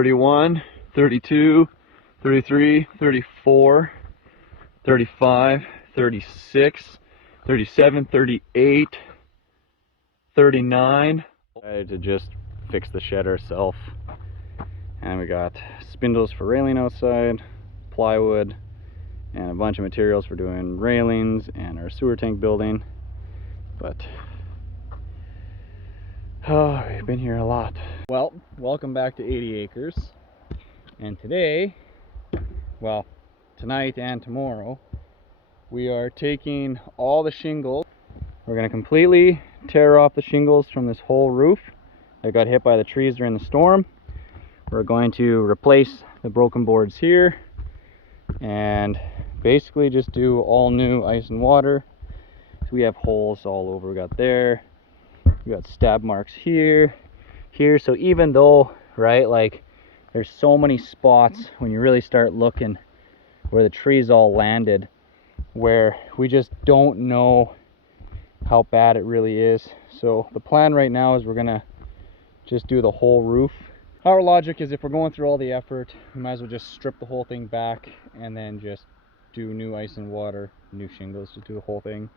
31, 32, 33, 34, 35, 36, 37, 38, 39. Decided to just fix the shed ourselves. And we got spindles for railing outside, plywood, and a bunch of materials for doing railings and our sewer tank building. But oh, we've been here a lot. Well, welcome back to 80 acres. And today, well, tonight and tomorrow, we are taking all the shingles. We're going to completely tear off the shingles from this whole roof that got hit by the trees during the storm. We're going to replace the broken boards here and basically just do all new ice and water. So we have holes all over. We got there, we got stab marks here, here. So even though, right, like there's so many spots when you really start looking where the trees all landed, where we just don't know how bad it really is. So the plan right now is we're gonna just do the whole roof. Our logic is if we're going through all the effort, we might as well just strip the whole thing back and then just do new ice and water, new shingles, just do the whole thing,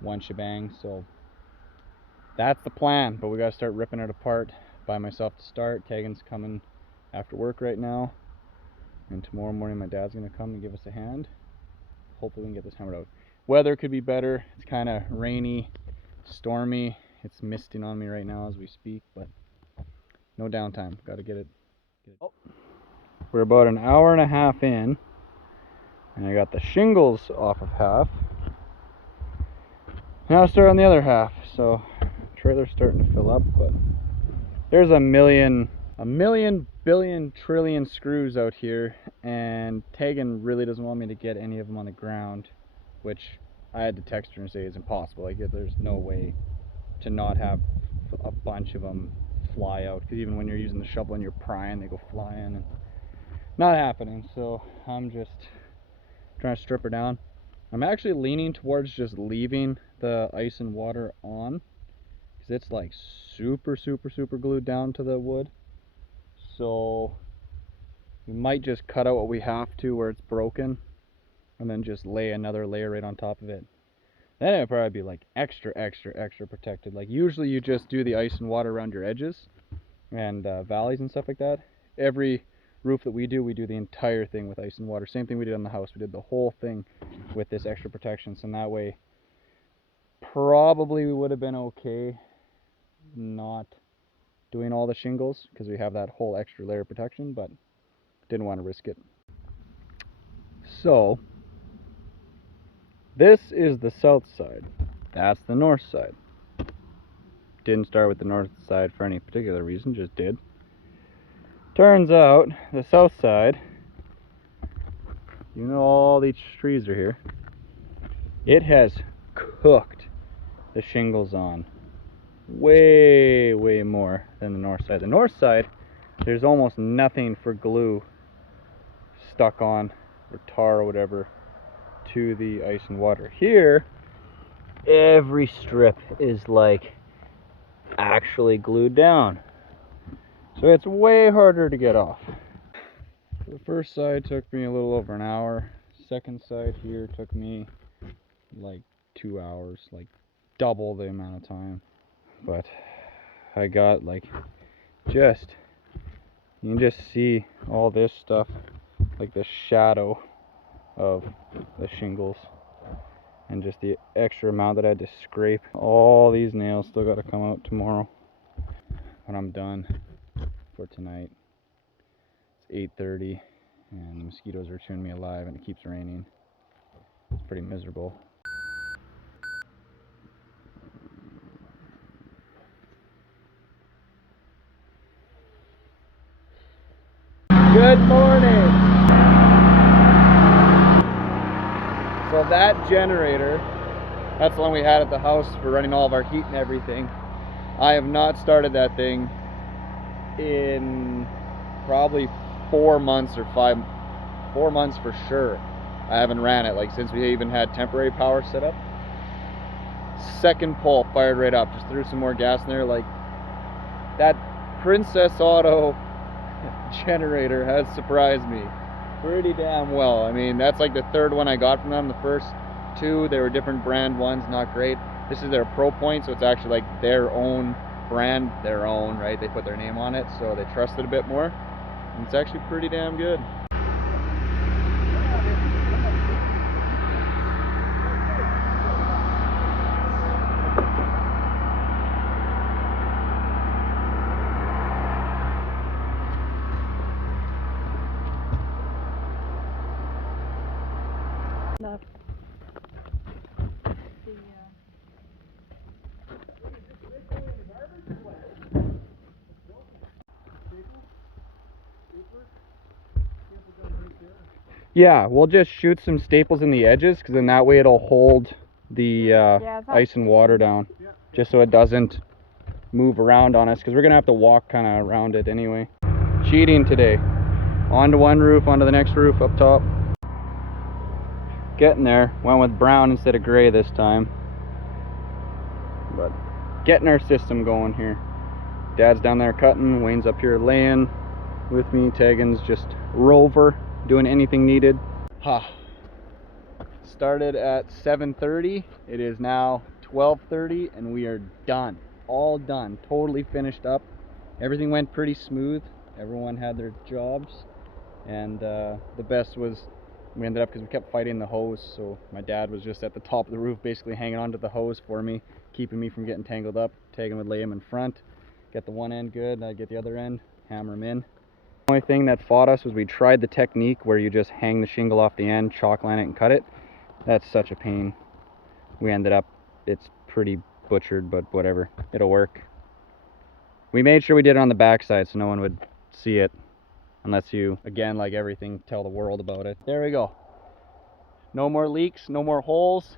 one shebang. So that's the plan, but we gotta start ripping it apart by myself to start. Tegan's coming after work right now, and tomorrow morning my dad's gonna come and give us a hand. Hopefully we can get this hammered out. Weather could be better. It's kind of rainy, stormy. It's misting on me right now as we speak, but no downtime. Got to get it. Oh. We're about an hour and a half in, and I got the shingles off of half. Now I'll start on the other half. So trailer's starting to fill up, but there's a million billion trillion screws out here, and Tegan really doesn't want me to get any of them on the ground, which I had to text her and say is impossible. Like, there's no way to not have a bunch of them fly out, because even when you're using the shovel and you're prying, they go flying, and not happening. So I'm just trying to strip her down. I'm actually leaning towards just leaving the ice and water on, because it's like super glued down to the wood. So we might just cut out what we have to where it's broken and then just lay another layer right on top of it. Then it would probably be like extra protected. Like usually you just do the ice and water around your edges and valleys and stuff like that. Every roof that we do the entire thing with ice and water. Same thing we did on the house. We did the whole thing with this extra protection. So in that way, probably we would have been okay not doing all the shingles because we have that whole extra layer of protection, but didn't want to risk it. So this is the south side. That's the north side. Didn't start with the north side for any particular reason, just did. Turns out the south side, you know, all these trees are here. It has cooked the shingles on way more than the north side. The north side, there's almost nothing for glue stuck on, or tar or whatever, to the ice and water. Here, every strip is like actually glued down, so it's way harder to get off. The first side took me a little over an hour. Second side here took me like 2 hours, like double the amount of time. But I got like you can just see all this stuff, like the shadow of the shingles, and just the extra amount that I had to scrape. All these nails still got to come out tomorrow when I'm done for tonight. It's 8:30 and the mosquitoes are chewing me alive, and it keeps raining. It's pretty miserable. Good morning! So that generator, that's the one we had at the house for running all of our heat and everything. I have not started that thing in probably 4 months or 4 months for sure. I haven't ran it, like, since we even had temporary power set up. Second pull, fired right up. Just threw some more gas in there. Like, that Princess Auto generator has surprised me pretty damn well. I mean, that's like the third one I got from them. The first two, they were different brand ones, not great. This is their Pro Point, so it's actually like their own brand, their own, right? They put their name on it, so they trust it a bit more. And it's actually pretty damn good. Yeah, we'll just shoot some staples in the edges, because then that way it'll hold the ice and water down, just so it doesn't move around on us, because we're gonna have to walk kind of around it anyway. Cheating today. Onto one roof, onto the next roof up top. Getting there. Went with brown instead of gray this time, but getting our system going here. Dad's down there cutting, Wayne's up here laying with me. Tegan's just rover, doing anything needed. Started at 7:30. It is now 12:30 and we are done. All done. Totally finished up. Everything went pretty smooth. Everyone had their jobs, and the best was we ended up, because we kept fighting the hose, so my dad was just at the top of the roof basically hanging onto the hose for me, keeping me from getting tangled up. Tegan would lay him in front, get the one end good, I'd get the other end, hammer him in. The only thing that fought us was we tried the technique where you just hang the shingle off the end, chalk line it, and cut it. That's such a pain. We ended up, it's pretty butchered, but whatever, it'll work. We made sure we did it on the backside so no one would see it, unless you, again, like everything, tell the world about it. There we go. No more leaks, no more holes.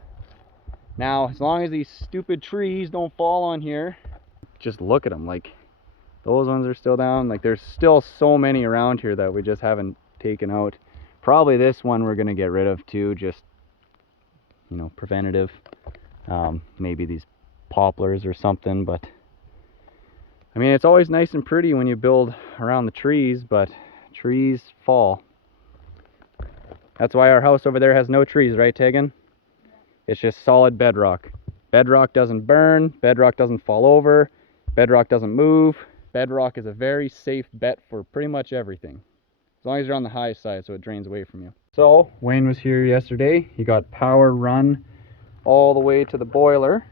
Now, as long as these stupid trees don't fall on here, just look at them, like those ones are still down. Like there's still so many around here that we just haven't taken out. Probably this one we're gonna get rid of too, just, you know, preventative. Maybe these poplars or something, but I mean, it's always nice and pretty when you build around the trees, but trees fall. That's why our house over there has no trees, right, Tegan? Yeah. It's just solid bedrock. Bedrock doesn't burn, bedrock doesn't fall over, bedrock doesn't move. Bedrock is a very safe bet for pretty much everything, as long as you're on the high side so it drains away from you. So Wayne was here yesterday. He got power run all the way to the boiler,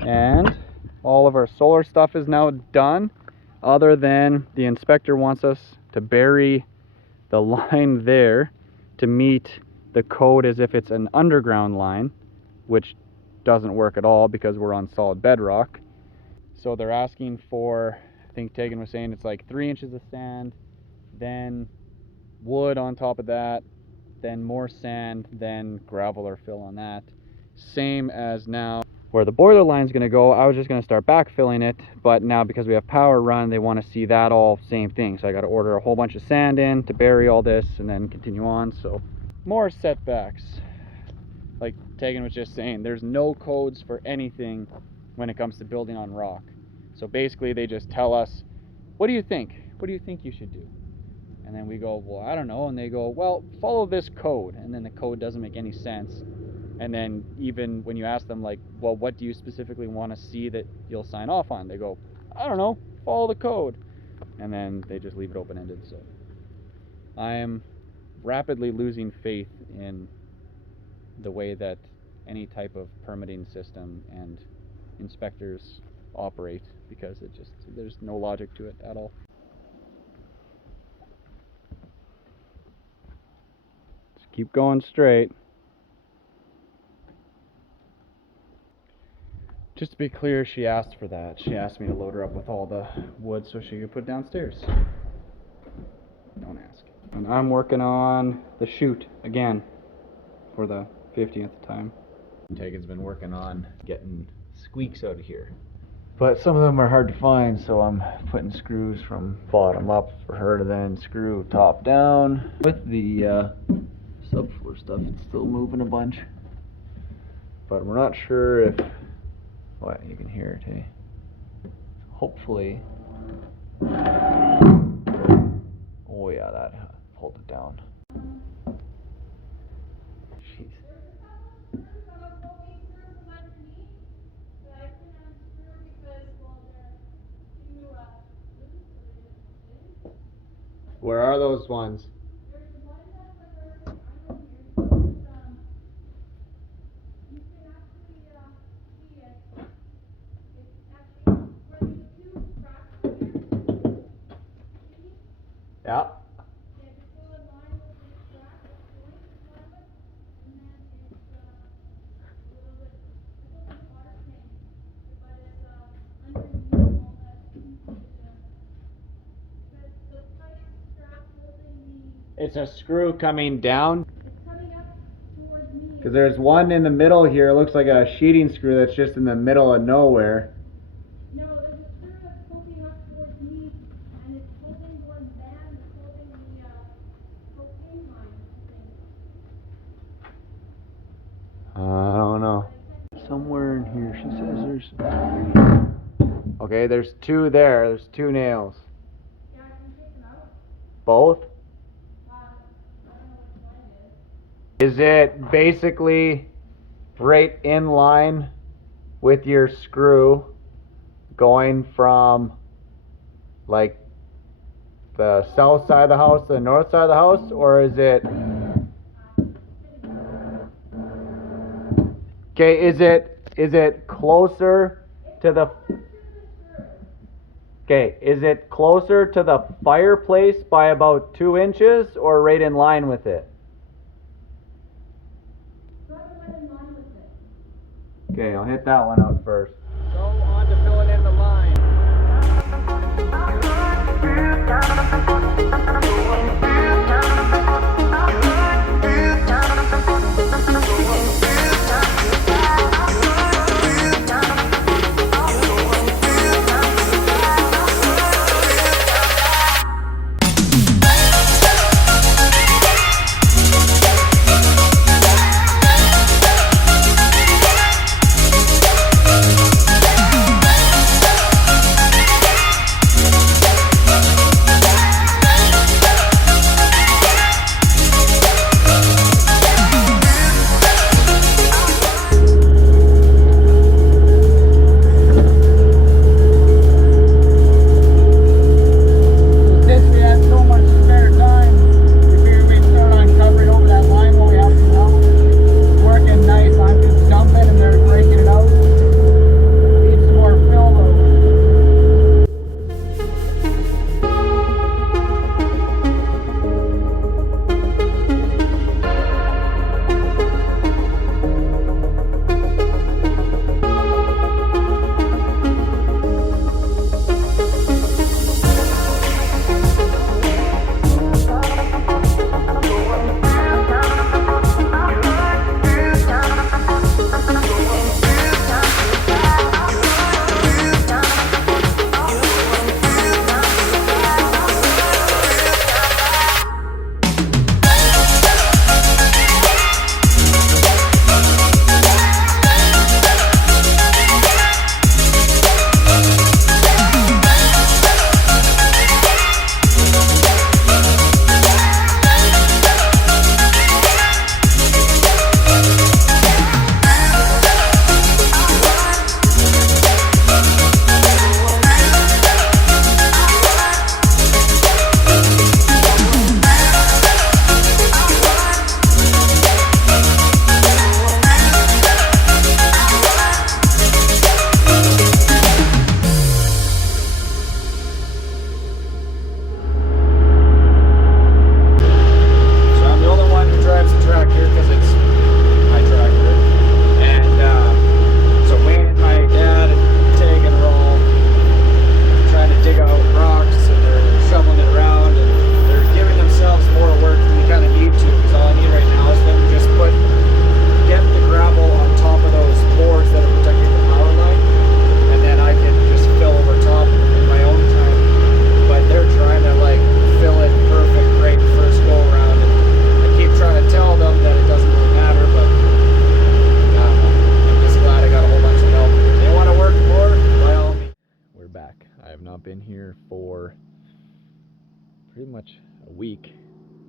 and all of our solar stuff is now done, other than the inspector wants us to bury the line there to meet the code as if it's an underground line, which doesn't work at all because we're on solid bedrock. So they're asking for, I think Tegan was saying it's like 3 inches of sand, then wood on top of that, then more sand, then gravel or fill on that. Same as now where the boiler line's going to go. I was just going to start backfilling it, but now because we have power run, they want to see that all same thing. So I got to order a whole bunch of sand in to bury all this and then continue on. So more setbacks. Like Tegan was just saying, there's no codes for anything when it comes to building on rock. So basically they just tell us, what do you think? What do you think you should do? And then we go, well, I don't know. And they go, well, follow this code. And then the code doesn't make any sense. And then even when you ask them, like, well, what do you specifically want to see that you'll sign off on? They go, I don't know, follow the code. And then they just leave it open-ended. So I am rapidly losing faith in the way that any type of permitting system and inspectors operate, because it just, there's no logic to it at all. Just keep going straight. Just to be clear, she asked for that. She asked me to load her up with all the wood so she could put downstairs. Don't ask. And I'm working on the chute again for the 50th time. Tegan's been working on getting squeaks out of here, but some of them are hard to find, so I'm putting screws from bottom up for her to then screw top down. With the subfloor stuff, it's still moving a bunch, but we're not sure if, well, you can hear it, hey? Hopefully yeah, that hold it down. Jeez. Where are those ones? Yeah. It's a screw coming down. Because there's one in the middle here. It looks like a sheeting screw that's just in the middle of nowhere. No, there's a screw that's poking up towards me, and it's holding towards that, and it's holding the propane line, I think. I don't know. Somewhere in here, she says there's... Okay, there's two there. There's two nails. Yeah, I can take them out. Both? I don't know which one it is. Is it basically right in line with your screw going from like the south side of the house to the north side of the house, or is it... Okay, is it closer to the... Okay, is it closer to the fireplace by about 2 inches, or right in line with it? Okay, I'll hit that one out first. So on to filling in the line. been here for pretty much a week.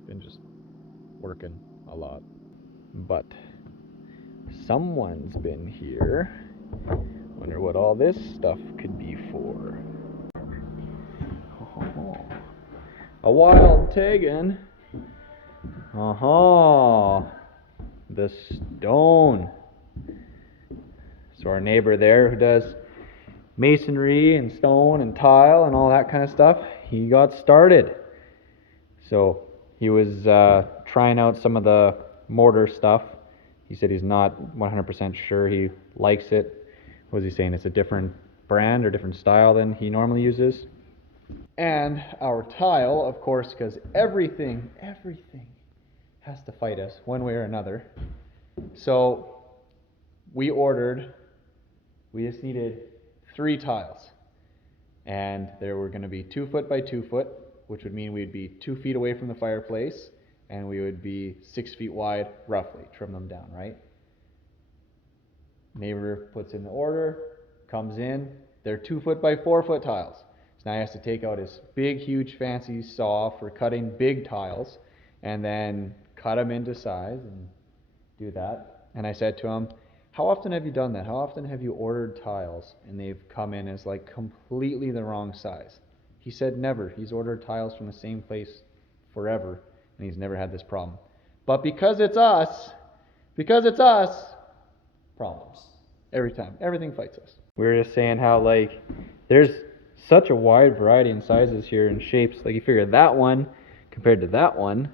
Been just working a lot. But someone's been here. Wonder what all this stuff could be for. Oh, a wild Tegan. The stone. So our neighbor there who does masonry and stone and tile and all that kind of stuff, he got started. So he was trying out some of the mortar stuff. He said he's not 100% sure he likes it. What was he saying? It's a different brand or different style than he normally uses. And our tile, of course, because everything has to fight us one way or another. So we just needed 3 tiles. And there were going to be 2 foot by 2 foot, which would mean we'd be 2 feet away from the fireplace, and we would be 6 feet wide, roughly. Trim them down, right? Neighbor puts in the order, comes in. They're 2 foot by 4 foot tiles. So now he has to take out his big, huge, fancy saw for cutting big tiles, and then cut them into size and do that. And I said to him, how often have you done that? How often have you ordered tiles and they've come in as like completely the wrong size? He said never. He's ordered tiles from the same place forever and he's never had this problem. But because it's us, problems. Every time. Everything fights us. We were just saying how like there's such a wide variety in sizes here and shapes. Like you figure that one compared to that one.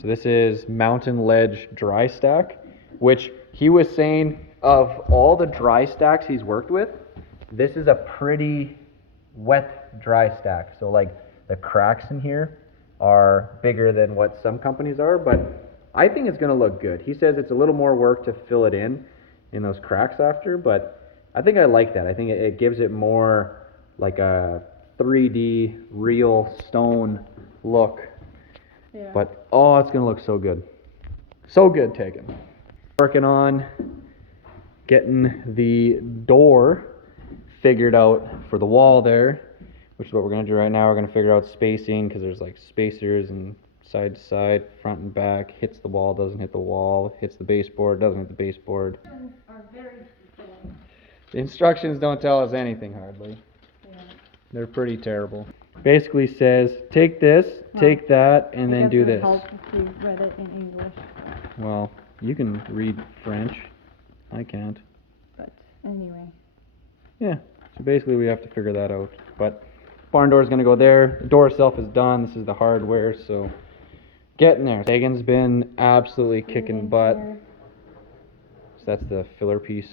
So this is mountain ledge dry stack, which he was saying of all the dry stacks he's worked with, this is a pretty wet dry stack. So like the cracks in here are bigger than what some companies are, but I think it's going to look good. He says it's a little more work to fill it in those cracks after, but I think I like that. I think it gives it more like a 3D real stone look. Yeah. But oh, it's gonna look so good. So good, Tegan. Working on getting the door figured out for the wall there, which is what we're gonna do right now. We're gonna figure out spacing because there's like spacers and side to side, front and back. Hits the wall, doesn't hit the wall. Hits the baseboard, doesn't hit the baseboard. The instructions don't tell us anything hardly. Yeah. They're pretty terrible. Basically says take this, take that, and then do this. Help if you read it in English. Well, you can read French. I can't. But anyway. Yeah. So basically we have to figure that out. But barn door is going to go there. The door itself is done. This is the hardware, so getting there. Tegan's been absolutely kicking butt. So that's the filler piece.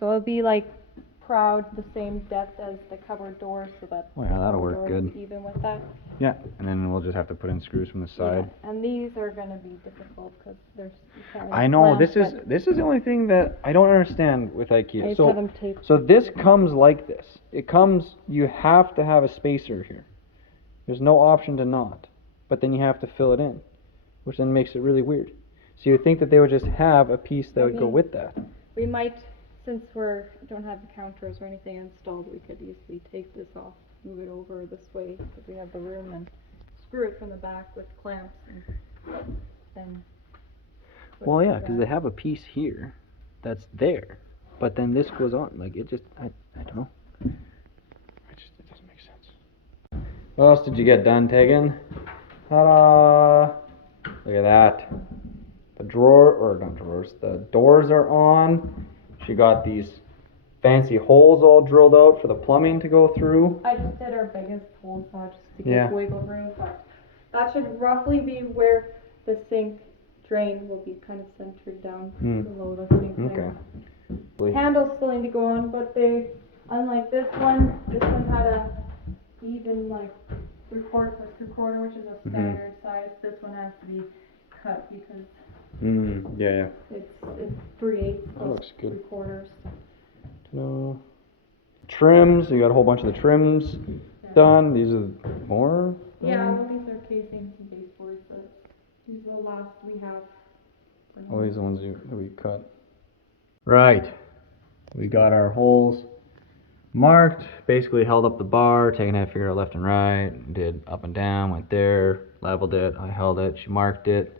So it'll be like the same depth as the cupboard door, so that that'll work good. Even with that. Yeah, and then we'll just have to put in screws from the side. Yeah. And these are going to be difficult because there's. I know this is the only thing that I don't understand with IKEA. So this comes like this. It comes. You have to have a spacer here. There's no option to not, but then you have to fill it in, which then makes it really weird. So you would think that they would just have a piece that would go with that. We might. Since don't have the counters or anything installed, we could easily take this off, move it over this way because we have the room, and screw it from the back with clamps, and then. Well, yeah, because they have a piece here that's there, but then this goes on. Like it just, I don't know. It doesn't make sense. What else did you get done, Tegan? Ta-da! Look at that. The the doors are on. She got these fancy holes all drilled out for the plumbing to go through. I just did our biggest hole saw just to give wiggle room, but that should roughly be where the sink drain will be kind of centered down below the sink there. Okay. Handles still need to go on, but unlike this one had a even like 3/4 by 3/4, which is a standard size. This one has to be cut because yeah. It's 3/8. That looks good. 3/4. No. Trims. You got a whole bunch of the trims done. These are more. Yeah, well, these are casings and baseboards. These are the last we have. Oh, these are the ones that we cut. Right. We got our holes marked, basically held up the bar, taking had to figure out left and right, did up and down, went there, leveled it, I held it, she marked it.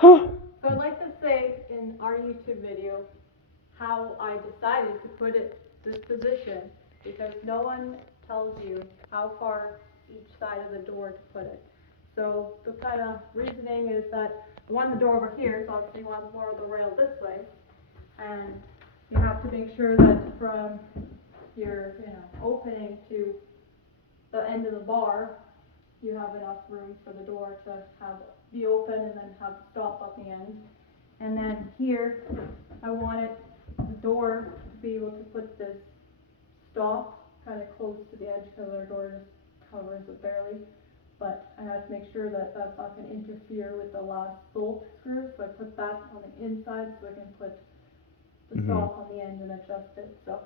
So I'd like to say in our YouTube video how I decided to put it this position, because no one tells you how far each side of the door to put it. So the kind of reasoning is that I want the door over here, so obviously you want more of the rail this way, and you have to make sure that from your opening to the end of the bar you have enough room for the door to be open and then have the stop at the end. And then here I wanted the door to be able to put this stop kind of close to the edge, because our door just covers it barely. But I had to make sure that that's not going to interfere with the last bolt screw, so I put that on the inside so I can put the stop on the end and adjust it. So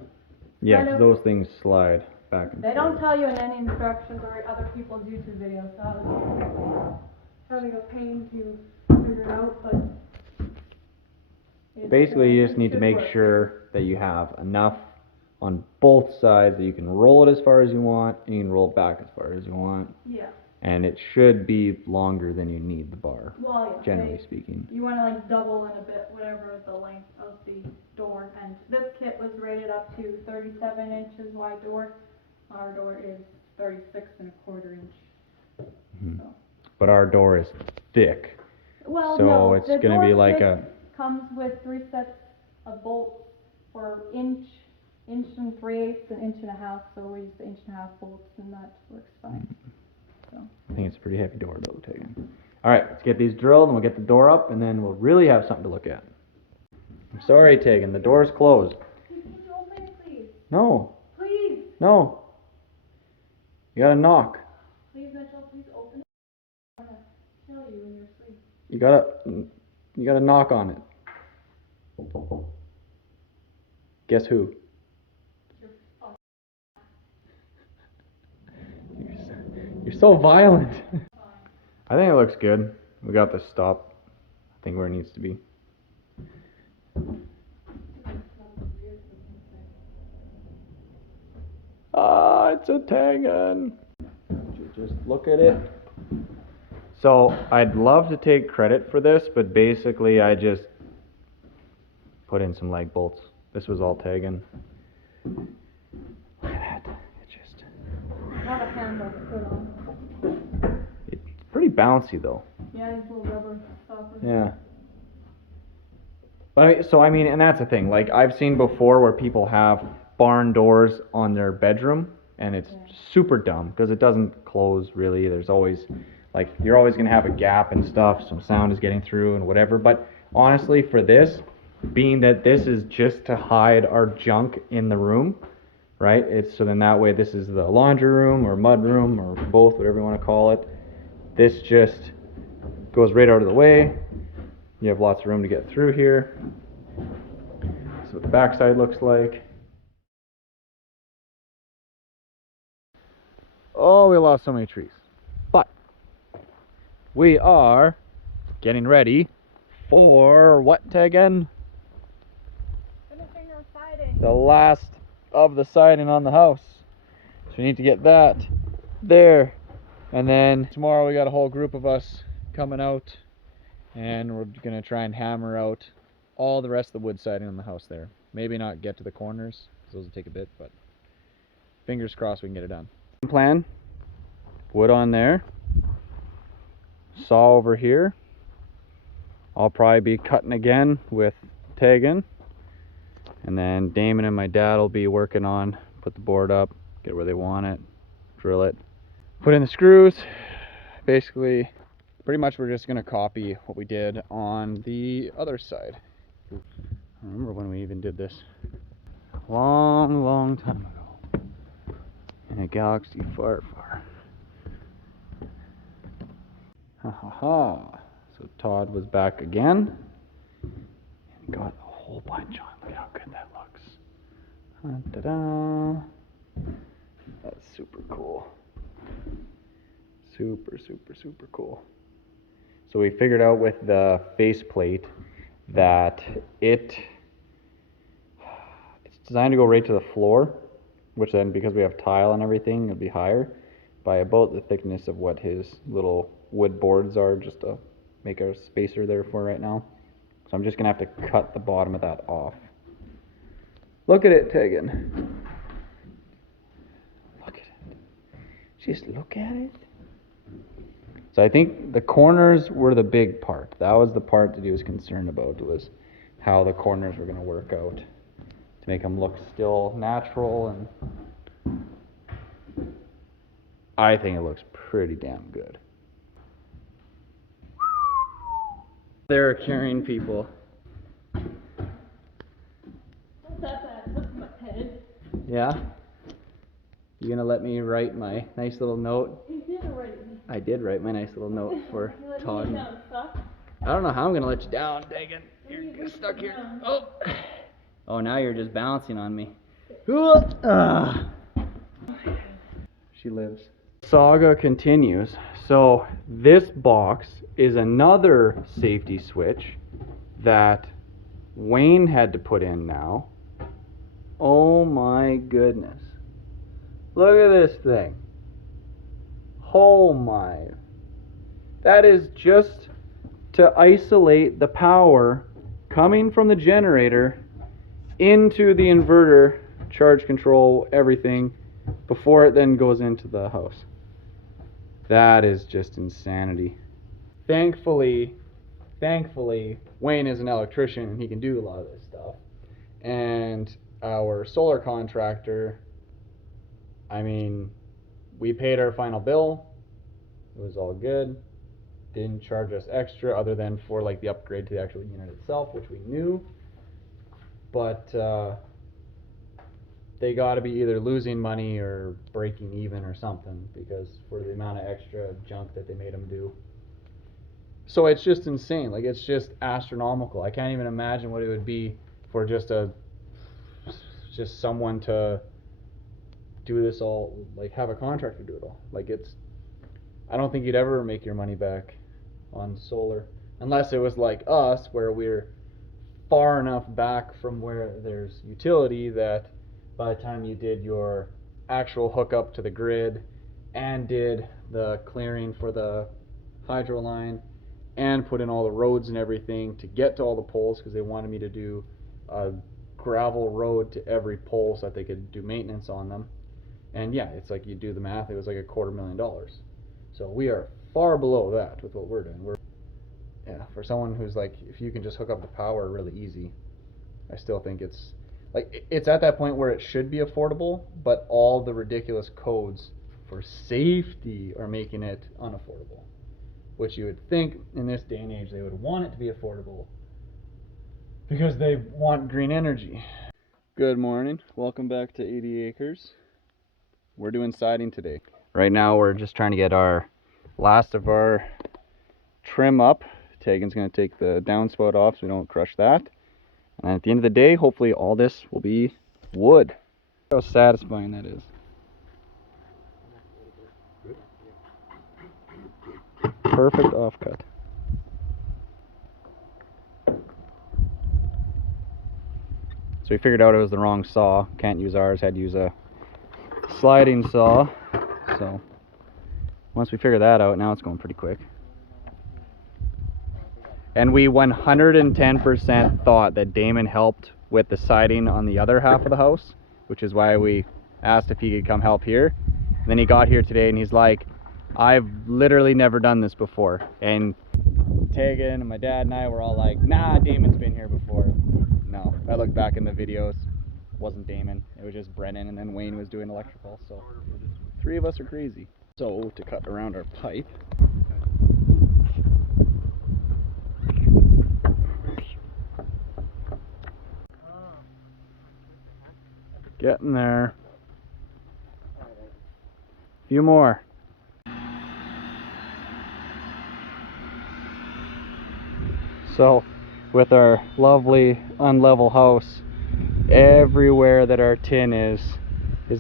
yeah, because those things slide back and forth. they don't tell you in any instructions or other people's YouTube videos, so I was having a pain to figure it out, but basically you just need to make sure that you have enough on both sides that you can roll it as far as you want and you can roll it back as far as you want. Yeah. And it should be longer than you need the bar, well, yeah, generally speaking. You want to like double in a bit, whatever the length of the door. And this kit was rated up to 37 inches wide door. Our door is 36.25 inch. So. But our door is thick. Well, so no, it's the going to be like kit comes with 3 sets of bolts for inch and 3/8, an inch and a half. So we use the inch and a half bolts, and that works fine. So. I think it's a pretty heavy door though, Tegan. Alright, let's get these drilled and we'll get the door up and then we'll really have something to look at. I'm sorry, Tegan, the door's closed. Can you open it, please? No. Please. No. You gotta knock. Please, Mitchell, please open it. I'm gonna kill you in your sleep. You gotta knock on it. Guess who? You're so violent. I think it looks good. We got the stop, I think, where it needs to be. Ah, it's a Tegan. Just look at it. So I'd love to take credit for this, but basically I just put in some leg bolts. This was all Tegan. Look at that. It just. Not a handle to put on. It's pretty bouncy though. Yeah, these little rubber stoppers. Yeah. But so I mean, and that's the thing. Like I've seen before where people have barn doors on their bedroom, and it's super dumb because it doesn't close really. There's always, like, you're always gonna have a gap and stuff. Some sound is getting through and whatever. But honestly, for this, being that this is just to hide our junk in the room, right? It's so then that way this is the laundry room or mud room or both, whatever you want to call it. This just goes right out of the way. You have lots of room to get through here. That's what the backside looks like. Oh, we lost so many trees. But we are getting ready for what, again? Finishing our siding. The last of the siding on the house. So we need to get that there. And then tomorrow we got a whole group of us coming out, and we're gonna try and hammer out all the rest of the wood siding on the house there. Maybe not get to the corners, because those will take a bit, but fingers crossed we can get it done. Plan, wood on there, saw over here. I'll probably be cutting again with Tegan, and then Damon and my dad will be working on, put the board up, get where they want it, drill it, put in the screws. Basically, pretty much we're just going to copy what we did on the other side. I remember when we even did this. Long time ago. In a galaxy far, far. Ha ha ha. So Todd was back again. And got a whole bunch on. Look at how good that looks. Ta-da! That's super cool. Super cool. So we figured out with the faceplate that it's It's designed to go right to the floor, which then, because we have tile and everything, it'll be higher by about the thickness of what his little wood boards are, just to make a spacer there for right now. So I'm just gonna have to cut the bottom of that off. Look at it, Tegan. Look at it. Just look at it. So I think the corners were the big part. That was the part that he was concerned about, was how the corners were gonna work out to make them look still natural, and I think it looks pretty damn good. They're carrying people. What's that? That's my head. Yeah? You gonna let me write my nice little note? You didn't write it. I did write my nice little note for Todd. You let me down, suck. I don't know how I'm gonna let you down, Tegan. You're stuck here. Oh. Oh, now you're just bouncing on me. She lives. Saga continues. So this box is another safety switch that Wayne had to put in now. Oh my goodness. Look at this thing. Oh my. That is just to isolate the power coming from the generator into the inverter, charge control, everything, before it then goes into the house. That is just insanity. Thankfully, Wayne is an electrician and he can do a lot of this stuff. And our solar contractor, I mean, we paid our final bill. It was all good. Didn't charge us extra other than for like the upgrade to the actual unit itself, which we knew. But they got to be either losing money or breaking even or something, because for the amount of extra junk that they made them do. So it's just insane. Like, it's just astronomical. I can't even imagine what it would be for just someone to do this all, like have a contractor do it all. Like, I don't think you'd ever make your money back on solar unless it was like us, where we're far enough back from where there's utility that by the time you did your actual hookup to the grid and did the clearing for the hydro line and put in all the roads and everything to get to all the poles, because they wanted me to do a gravel road to every pole so that they could do maintenance on them. And yeah, it's like, you do the math, it was like $250,000. So we are far below that with what we're doing. Yeah, for someone who's like, if you can just hook up the power really easy, I still think it's like, it's at that point where it should be affordable, but all the ridiculous codes for safety are making it unaffordable. Which you would think in this day and age they would want it to be affordable, because they want green energy. Good morning, welcome back to 80 Acres. We're doing siding today. Right now we're just trying to get our last of our trim up. Tegan's going to take the downspout off so we don't crush that. And at the end of the day, hopefully all this will be wood. How satisfying that is. Perfect offcut. So we figured out it was the wrong saw. Can't use ours, had to use a sliding saw. So once we figure that out, now it's going pretty quick. And we 110% thought that Damon helped with the siding on the other half of the house, which is why we asked if he could come help here. And then he got here today and he's like, I've literally never done this before. And Tegan and my dad and I were all like, nah, Damon's been here before. No, I looked back in the videos, it wasn't Damon, it was just Brennan, and then Wayne was doing electrical. So 3 of us are crazy. So to cut around our pipe, getting there. A few more. So with our lovely unlevel house, everywhere that our tin is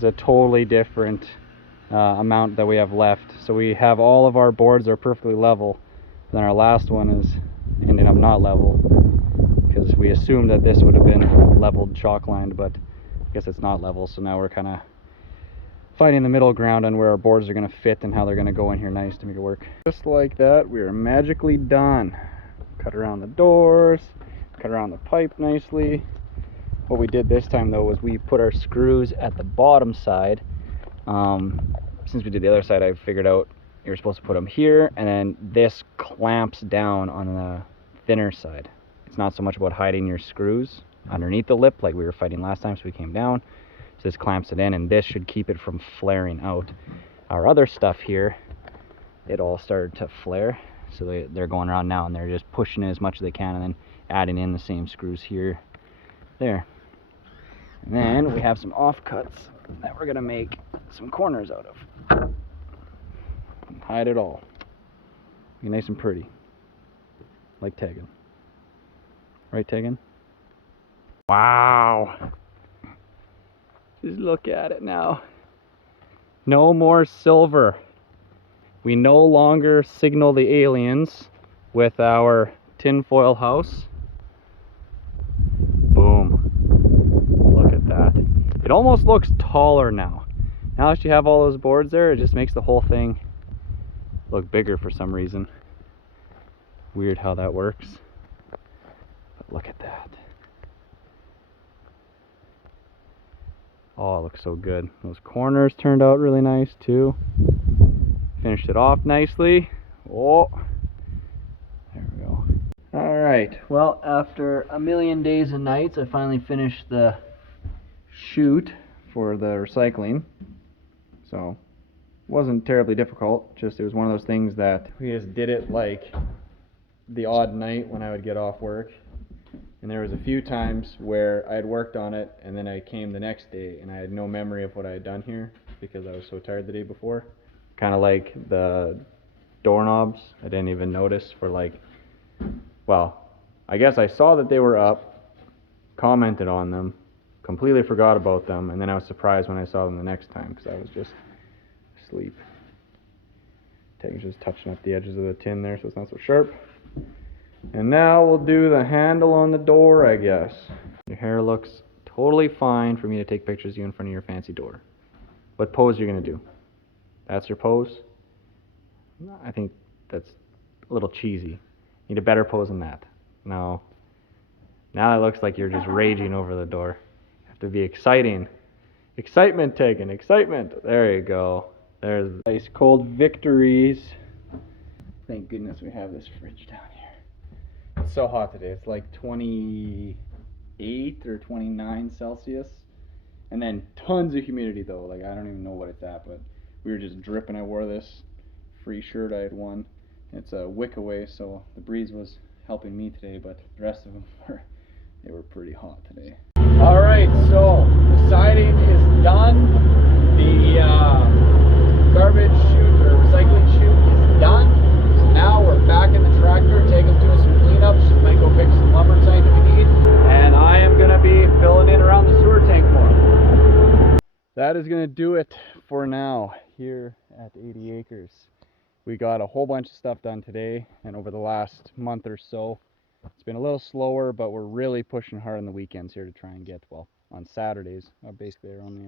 a totally different amount that we have left. So we have all of our boards are perfectly level. Then our last one is ended up not level, because we assumed that this would have been leveled chalk lined, but guess it's not level, so now we're kind of finding the middle ground on where our boards are going to fit and how they're going to go in here nice to make it work. Just like that, we are magically done. Cut around the doors, cut around the pipe nicely. What we did this time though was we put our screws at the bottom side. Since we did the other side, I figured out you're supposed to put them here, and then this clamps down on the thinner side. It's not so much about hiding your screws underneath the lip like we were fighting last time, so we came down. So this clamps it in, and this should keep it from flaring out. Our other stuff here, it all started to flare, so they're going around now and they're just pushing it as much as they can and then adding in the same screws here, there. And then we have some offcuts that we're gonna make some corners out of. And hide it all. Be nice and pretty. Like Tegan. Right, Tegan? Wow. Just look at it now. No more silver. We no longer signal the aliens with our tinfoil house. Boom. Look at that. It almost looks taller now. Now that you have all those boards there, it just makes the whole thing look bigger for some reason. Weird how that works. But look at that. Oh, it looks so good. Those corners turned out really nice too. Finished it off nicely. Oh, there we go. All right, well, after a million days and nights, I finally finished the chute for the recycling. So, wasn't terribly difficult, just it was one of those things that we just did it like the odd night when I would get off work. And there was a few times where I had worked on it and then I came the next day and I had no memory of what I had done here because I was so tired the day before. Kind of like the doorknobs, I didn't even notice for like, well, I guess I saw that they were up, commented on them, completely forgot about them, and then I was surprised when I saw them the next time because I was just asleep. Taking just touching up the edges of the tin there so it's not so sharp. And now we'll do the handle on the door, I guess. Your hair looks totally fine for me to take pictures of you in front of your fancy door. What pose are you going to do? That's your pose? I think that's a little cheesy. Need a better pose than that. No. Now it looks like you're just raging over the door. You have to be exciting. Excitement, Tegan, excitement. There you go. There's ice cold victories. Thank goodness we have this fridge down here. It's so hot today. It's like 28 or 29 Celsius. And then tons of humidity though. Like I don't even know what it's at, but we were just dripping. I wore this free shirt I had won. It's a wick away, so the breeze was helping me today, but the rest of them they were pretty hot today. All right, so the siding is done. The garbage chute or recycling chute is done. So now we're back in the tractor. Tegan's doing some cleanups. She might go pick some lumber tonight that we need. And I am gonna be filling in around the sewer tank more. That is gonna do it for now here at 80 acres. We got a whole bunch of stuff done today and over the last month or so. It's been a little slower, but we're really pushing hard on the weekends here to try and get, well, on Saturdays, basically our only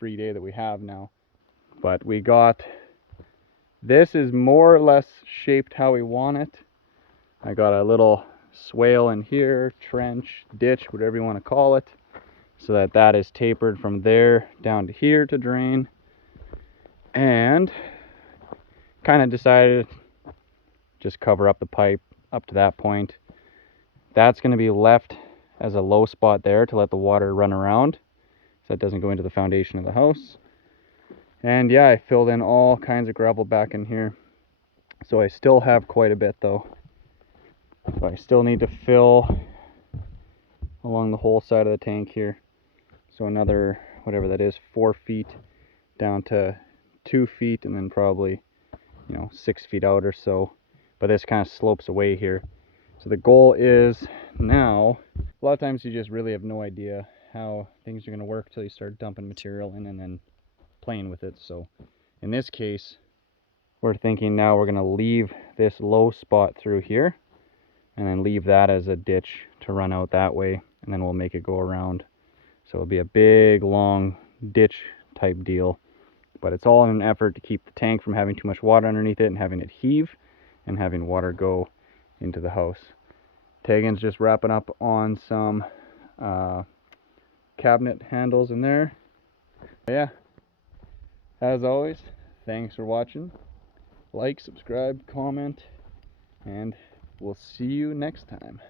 free day that we have now. But we got, this is more or less shaped how we want it. I got a little swale in here, trench, ditch, whatever you want to call it, so that that is tapered from there down to here to drain. And kind of decided just cover up the pipe up to that point. That's going to be left as a low spot there to let the water run around so it doesn't go into the foundation of the house. And yeah, I filled in all kinds of gravel back in here, so I still have quite a bit though. So I still need to fill along the whole side of the tank here, so another whatever that is, 4 feet down to 2 feet, and then probably 6 feet out or so. But this kind of slopes away here. So the goal is now, a lot of times you just really have no idea how things are going to work till you start dumping material in and then playing with it. So in this case, we're thinking now we're going to leave this low spot through here and then leave that as a ditch to run out that way, and then we'll make it go around So it'll be a big, long ditch type deal. But it's all in an effort to keep the tank from having too much water underneath it and having it heave and having water go into the house. Tegan's just wrapping up on some cabinet handles in there. Yeah, as always, thanks for watching. Like, subscribe, comment, and we'll see you next time.